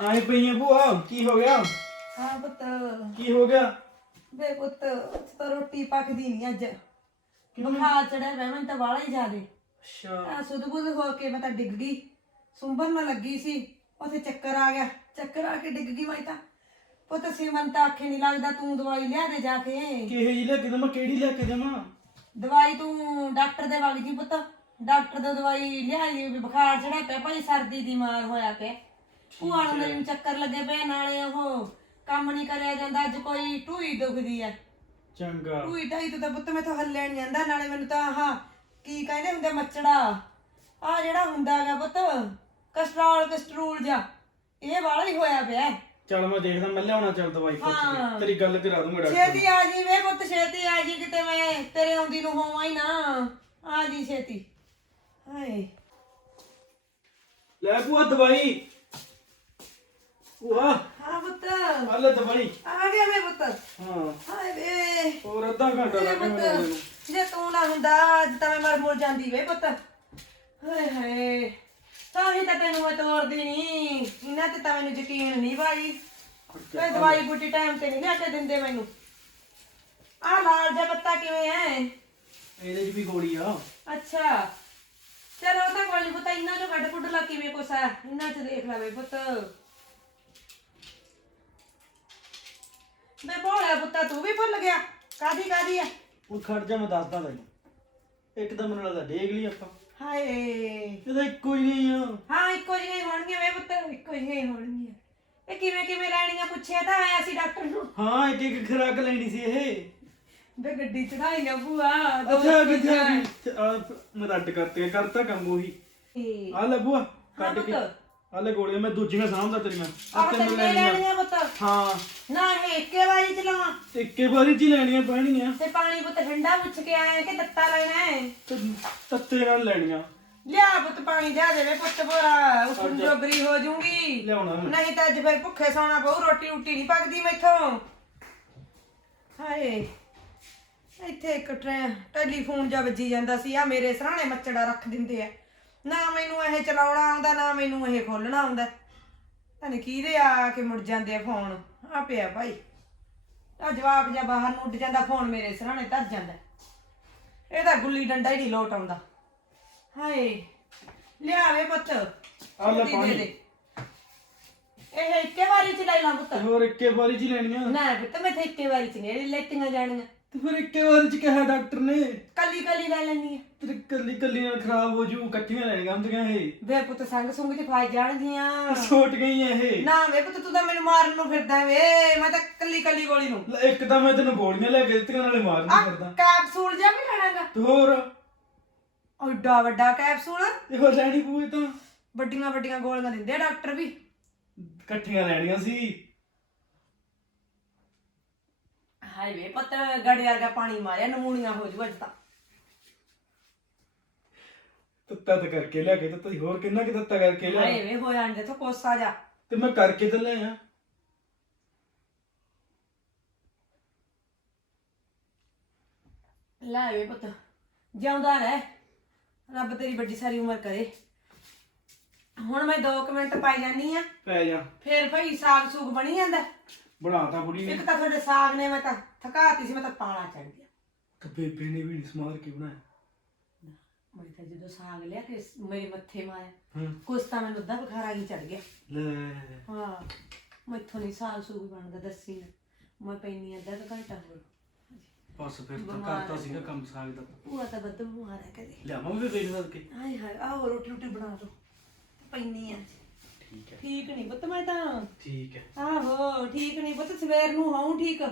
ਆਏ ਪਈਆਂ ਭੂਆ ਕੀ ਹੋ ਗਿਆ? ਹਾਂ ਪੁੱਤ। ਕੀ ਹੋ ਗਿਆ? ਬੇ ਪੁੱਤ ਤਾਂ ਰੋਟੀ ਪੱਕਦੀ ਨਹੀਂ ਅੱਜ। ਬੁਖਾਰ ਚੜਿਆ ਵੈ ਮੈਨੂੰ ਤਾਂ ਵਾਲਾ ਹੀ ਜ਼ਿਆਦੇ। ਅੱਛਾ। ਆ ਸੁਧ-ਬੁਧ ਹੋ ਕੇ ਮੈਂ ਤਾਂ ਡਿੱਗ ਗਈ। ਸੁੰਬਰ ਨਾ ਲੱਗੀ ਸੀ। ਉਥੇ ਚੱਕਰ ਆ ਗਿਆ। ਚੱਕਰ ਆ ਕੇ ਡਿੱਗ ਗਈ ਮੈਂ ਤਾਂ। ਪੁੱਤ ਸਿਮਨ ਤਾਂ ਆਖੇ ਨਹੀਂ ਲੱਗਦਾ ਤੂੰ ਦਵਾਈ ਲਿਆ ਦੇ ਜਾ ਕੇ। ਕਿਹੇ ਜੀ ਲੈ ਕੇ ਦਮਾ ਕਿਹੜੀ ਲੈ ਕੇ ਦਮਾ ਦਵਾਈ ਤੂੰ ਡਾਕਟਰ ਦੇ ਵਗ ਜੀ ਪੁੱਤ। ਡਾਕਟਰ ਤੋਂ ਦਵਾਈ ਲਿਆਈ ਵੀ ਬੁਖਾਰ ਚੜਿਆ ਪਿਆ ਭਾਈ ਸਰਦੀ ਦੀ ਮਾਰ ਹੋਇਆ ਪਿਆ। ਭੂਆ ਨੂੰ ਚੱਕਰ ਲੱਗੇ ਪਏ ਨਾਲੇ ਉਹ ਕੰਮ ਨਹੀਂ ਕਰਿਆ ਜਾਂਦਾ ਅੱਜ ਕੋਈ ਢੂਈ ਦੁਖਦੀ ਐ ਚੰਗਾ। ਢੂਈ ਢਾਈ ਤੋਂ ਤਾਂ ਪੁੱਤ ਮੈਥੋਂ ਹੱਲਿਆ ਨਹੀਂ ਜਾਂਦਾ ਨਾਲੇ ਮੈਨੂੰ ਤਾਂ ਆਹ ਕੀ ਕਹਿੰਦੇ ਹੁੰਦੇ ਮੱਚੜਾ ਆ ਜਿਹੜਾ ਹੁੰਦਾ ਹੈਗਾ ਪੁੱਤ ਕਸਟਰੋਲ ਕਸਟਰੂਲ ਜਾ ਇਹ ਵਾਲਾ ਹੀ ਹੋਇਆ ਪਿਆ। ਹੈ। ਚੱਲ ਮੈਂ ਦੇਖਦਾ ਮੈਂ ਲਿਆਉਣਾ ਚੱਲ ਦਵਾਈ ਪੁੱਛ ਹਾਂ। ਕੇ ਤੇਰੀ ਗੱਲ ਕਰਾ ਦੂੰਗਾ ਡਾਕਟਰ ਛੇਤੀ ਆ ਜੀ ਵੇ ਪੁੱਤ ਛੇਤੀ ਆ ਜੀ ਕਿਤੇ ਮੈਂ ਤੇਰੇ ਆਉਂਦੀ ਨੂੰ ਹੋਵਾਂ ਹੀ ਨਾ। ਆ ਜੀ ਛੇਤੀ। ਹਾਏ। ਲੈ ਭੂਆ ਦਵਾਈ। ਭੂਆ। ਹਾਂ ਪੁੱਤ। ਆ ਲੈ ਦਵਾਈ। ਆ ਗਿਆ ਵੇ ਪੁੱਤ। ਹਾਂ। ਹਾਏ ਵੇ। ਹੋਰ ਅੱਧਾ ਘੰਟਾ ਵੇ ਲੱਗ ਗਿਆ ਮੈਨੂੰ। ਪੁੱਤ ਜੇ ਤੂੰ ਨਾ ਹੁੰਦਾ ਅੱਜ ਤਾਂ ਮੈਂ ਮਰ ਮੁਰ ਜਾਂਦੀ ਵੇ ਪੁੱਤ। ਹਾਏ ਹਾਏ। ਤਾਂ ਹੀ ਤਾਂ ਤੈਨੂੰ ਮੈਂ ਤੋਰਦੀ ਨਹੀਂ ਇਹਨਾਂ ਤੇ ਤਾਂ ਮੈਨੂੰ ਯਕੀਨ ਨਹੀਂ ਭਾਈ। ਤੇ ਦਵਾਈ ਬੂਟੀ ਟਾਈਮ ਤੇ ਨਹੀਂ ਲਿਆ ਕੇ ਦਿੰਦੇ ਮੈਨੂੰ। ਆ ਲਾਲ ਜਿਹਾ ਪੱਤਾ ਕਿਵੇਂ ਹੈ ਇਹਦੇ 'ਚ ਵੀ ਗੋਲੀ ਆ। ਅੱਛਾ। ਚਲੋ ਤਾਂ ਕੋਈ ਨਹੀਂ ਪਤਾ ਇੰਨਾ ਜੋ ਕੱਢ ਕੁੱਢ ਲਾ ਕਿਵੇਂ ਕੁਛ ਹੈ ਇੰਨਾ ਚ ਦੇਖ ਲੈ ਵੇ ਪੁੱਤ। ਮੈਂ ਭੋਲਿਆ ਪੁੱਤਾ ਤੂੰ ਵੀ ਭੁੱਲ ਗਿਆ? ਕਾਦੀ ਕਾਦੀ ਹੈ ਉਹ ਖੜ ਜਾ ਮੈਂ ਦੱਸਦਾ ਤੈਨੂੰ। ਇੱਕ ਤਾਂ ਮੈਨੂੰ ਲੱਗਦਾ ਡੇਗ ਲਈ ਆਪਾਂ। ਹਾਏ। ਇਹਦਾ ਇੱਕੋ ਹੀ ਨਹੀਂ ਆ। ਹਾਂ ਇੱਕੋ ਜਿਹੀਆਂ ਹੀ ਹੋਣਗੀਆਂ ਵੇ ਪੁੱਤ ਇੱਕੋ ਜਿਹੀਆਂ ਹੀ ਹੋਣਗੀਆਂ। ਇਹ ਕਿਵੇਂ ਕਿਵੇਂ ਲੈਣੀਆਂ ਪੁੱਛਿਆ ਤਾਂ ਆਇਆ ਸੀ ਡਾਕਟਰ ਨੂੰ। ਹਾਂ ਇੱਕ ਇੱਕ ਖੁਰਾਕ ਲੈਣੀ ਸੀ ਇਹ। ਵੇ ਗੱਡੀ ਚੜਾਈਆਂ ਭੂਆ ਦੋ ਅੱਛਾ ਕਿੱਥੇ ਆ? ਗਈ ਮੈਂ ਰੱਦ ਕਰਤੇ ਕਰਤਾ ਕੰਮ ਉਹੀ। ਇਹ ਆ ਲੈ ਬੂਆ ਹਾਂ ਕੱਢ ਕੇ। ਆ ਲੈ ਗੋਲੀਆਂ ਮੈਂ ਦੂਜੀਆਂ ਸਾਂਭਦਾ ਤੇਰੀਆਂ। ਆ ਆਹ ਤੈਨੂੰ ਲੈਣੀਆਂ। ਪੁੱਤ। ਹਾਂ। ਨਾ ਇਹ ਇੱਕੇ ਵਾਰੀ ਚਲਾਵਾਂ ਇੱਕੇ ਵਾਰੀ ਚ ਹੀ ਲੈਣੀਆਂ ਪੈਣੀਆਂ ਤੇ ਪਾਣੀ ਪੁੱਤ ਠੰਡਾ ਪੁੱਛ ਕੇ ਆਇਆ ਕਿ ਤੱਤਾ ਲੈਣਾ ਹੈ? ਤੇ ਤੱਤੇ ਨਾਲ ਲੈਣੀਆਂ। ਲਿਆ ਪੁੱਤ ਪਾਣੀ ਲਿਆ ਦੇਵੇ ਪੁੱਤ ਬੋਰਾ ਉਸਨੂੰ ਜੋਗਰੀ ਹੋ ਜੂਗੀ। ਲਿਆਉਣਾ ਮੈਂ। ਨਹੀਂ ਤਾਂ ਅੱਜ ਫਿਰ ਭੁੱਖੇ ਸੌਣਾ ਪਊ ਰੋਟੀ ਰੋਟੀ ਨਹੀਂ ਪੱਕਦੀ ਮੈਥੋਂ। ਹਾਏ ਇੱਥੇ ਇੱਕ ਟਰੈ- ਟੈਲੀਫੋਨ ਜਾ ਵੱਜੀ ਜਾਂਦਾ ਸੀ। ਆ ਮੇਰੇ ਸਰਾਣੇ ਮੱਚੜਾ ਰੱਖ ਦਿੰਦੇ ਆ। ਨਾ ਮੈਨੂੰ ਇਹ ਚਲਾਉਣਾ ਆਉਂਦਾ ਨਾ ਮੈਨੂੰ ਇਹ ਖੋਲਣਾ ਆਉਂਦਾ। ਤਨੇ ਕਿਹਦੇ ਆ ਕੇ ਮੁੜ ਜਾਂਦੇ ਆ ਫੋਨ। ਆ ਪਿਆ ਭਾਈ। ਆ ਜਵਾਕ ਜਾਂ ਬਾਹਰ ਨੂੰ ਉੱਡ ਜਾਂਦਾ ਫੋਨ ਮੇਰੇ ਸਰਾਣੇ ਧਰ ਜਾਂਦਾ। ਇਹਦਾ ਗੁੱਲੀ ਡੰਡਾ ਹੀ ਨਹੀਂ ਲੋਟ ਆਉਂਦਾ। ਹਾਏ ਲਿਆਵੇ ਪੁੱਤ। ਆ ਲੈ ਪਾਣੀ। ਇਹ ਇੱਕੇ ਵਾਰੀ ਚ ਲੈ ਲਾਂ ਪੁੱਤ। ਤੇ ਹੋਰ ਇੱਕੇ ਵਾਰੀ ਚ ਹੀ ਲੈਣੀਆਂ। ਨਾ ਪੁੱਤ ਮੈਂ ਤਾਂ ਇੱਕੇ ਵਾਰੀ ਚ ਨਹੀਂ ਲੈਤੀਆਂ ਜਾਣੀਆਂ। ਤੇ ਫਿਰ ਇੱਕੇ ਵਾਰੀ ਚ ਕਿਹਾ ਡਾਕਟਰ ਨੇ। ਕੱਲੀ ਕੱਲੀ ਲੈ ਲੈਣੀ ਆ। ਤੇ ਕੱਲੀ ਕੱਲੀ ਨਾਲ ਖਰਾਬ ਹੋ ਜੂ ਇਕੱਠੀਆਂ ਲੈਣੀਆਂ ਹੁੰਦੀਆਂ ਇਹ। ਵੇ ਪੁੱਤ ਸੰਗ ਸੁੰਗ ਚ ਫਾਇ ਜਾਣਗੀਆਂ। ਛੋਟ ਗਈਆਂ ਇਹ। ਨਾ ਵੇ ਪੁੱਤ ਤੂੰ ਤਾਂ ਮੈਨੂੰ ਮਾਰਨ ਨੂੰ ਫਿਰਦਾ ਵੇ ਮੈਂ ਤਾਂ ਕੱਲੀ ਕੱਲੀ ਗੋਲੀ ਨੂੰ। ਲੈ, ਇੱਕ ਤਾਂ ਮੈਂ ਤੈਨੂੰ ਗੋਲੀਆਂ ਲੈ ਕੇ ਦਿੱਤੀਆਂ ਨਾਲੇ ਮਾਰ ਨਹੀਂ ਕਰਦਾ ਕੈਪਸੂਲ ਜਿਹਾ ਵੀ ਲੈਣਾਗਾ? ਤੇ ਹੋਰ? ਓਡਾ ਵੱਡਾ ਕੈਪਸੂਲ ਹੋਰ ਲੈਣੀ ਪੂਏ ਤਾਂ। ਵੱਡੀਆਂ ਵੱਡੀਆਂ ਗੋਲੀਆਂ ਦਿੰਦੇ ਆ ਡਾਕਟਰ ਵੀ। ਇਕੱਠੀਆਂ ਲੈਣੀਆਂ ਸੀ। ਹਾਏ ਵੇ ਪੁੱਤ ਗੜੇ ਵਰਗਾ ਪਾਣੀ ਮਾਰਿਆ ਨਮੂਨੀਆਂ ਹੋ ਜੂ ਅੱਜ ਤਾਂ। ਤੱਤਾ ਤਾਂ ਕਰਕੇ ਲਿਆ ਕੇ ਦਿੱਤਾ ਸੀ ਹੋਰ ਕਿੰਨਾ ਕਿ ਤੱਤਾ ਕਰਕੇ ਲਿਆ? ਹਾਏ ਵੇ ਹੋ ਜਾਂਦੇ ਤੋਂ ਕੋਸਾ ਜਾ। ਤੇ ਮੈਂ ਕਰਕੇ ਤੇ ਲਿਆ ਲੈ ਵੇ ਪੁੱਤ ਜਿਉਂਦਾ ਰਹਿ। ਰੱਬ ਤੇਰੀ ਵੱਡੀ ਸਾਰੀ ਉਮਰ ਕਰੇ। ਹੁਣ ਮੈਂ 2 ਮਿੰਟ ਪਾਈ ਜਾਨੀ ਆ। ਪੈ ਜਾ। ਫੇਰ ਭਾਈ ਸਾਗ ਸੂਗ ਬਣੀ ਜਾਂਦਾ। ਬਣਾਤਾ ਬੁੜੀ ਨੇ। ਇੱਕ ਤਾਂ ਤੁਹਾਡੇ ਸਾਗ ਨੇ ਮੈਂ ਤਾਂ ਥਕਾਤੀ ਸੀ ਮੈਂ ਤਾਂ ਪਾਣਾ ਚੜ ਗਿਆ। ਤੇ ਬੇਬੇ ਨੇ ਵੀ ਨੀ ਸਮਾਰ ਕੇ ਬਣਾਇਆ। ਮੈਂ ਤਾਂ ਜਦੋਂ ਸਾਗ ਲਿਆ ਕਿ ਮੇਰੇ ਮੱਥੇ ਮਾਇਆ ਹਾਂ। ਕੁਛ ਤਾਂ ਮੈਨੂੰ ਅੱਧਾ ਬੁਖਾਰ ਆ ਹੀ ਚੜ ਗਿਆ। ਲੈ। ਹਾਂ ਮੈਥੋਂ ਨਹੀਂ ਸਾਗ ਸੂਗ ਬਣਦਾ ਦੱਸੀ ਨਾ। ਮੈਂ ਪੈਣੀ ਅੱਧਾ ਕੁ ਘੰਟਾ ਹੋਰ। ਬਸ ਫਿਰ ਤਾਂ ਕਰਤਾ ਸੀਗਾ ਕੰਮ ਸਾਗ ਦਾ। ਭੂਆ ਤਾਂ ਬੱਦ ਬਿਮਾਰ ਹੈ ਕਦੇ। ਲਿਆਵਾਂ ਵੀ ਵੇਖ ਸਕੇ ਹਾਏ ਹਾਏ ਆਓ ਰੋਟੀ ਰੋਟੀ ਬਣਾ ਦੋ। ਪੈਣੀ ਆ। ਠੀਕ ਹੈ। ਠੀਕ ਨਹੀਂ ਪੁੱਤ ਮੈਂ ਤਾਂ ਠੀਕ ਹੈ। ਆਹੋ ਠੀਕ ਨਹੀਂ ਪੁੱਤ ਸਵੇਰ ਨੂੰ ਹਾਂ ਠੀਕ।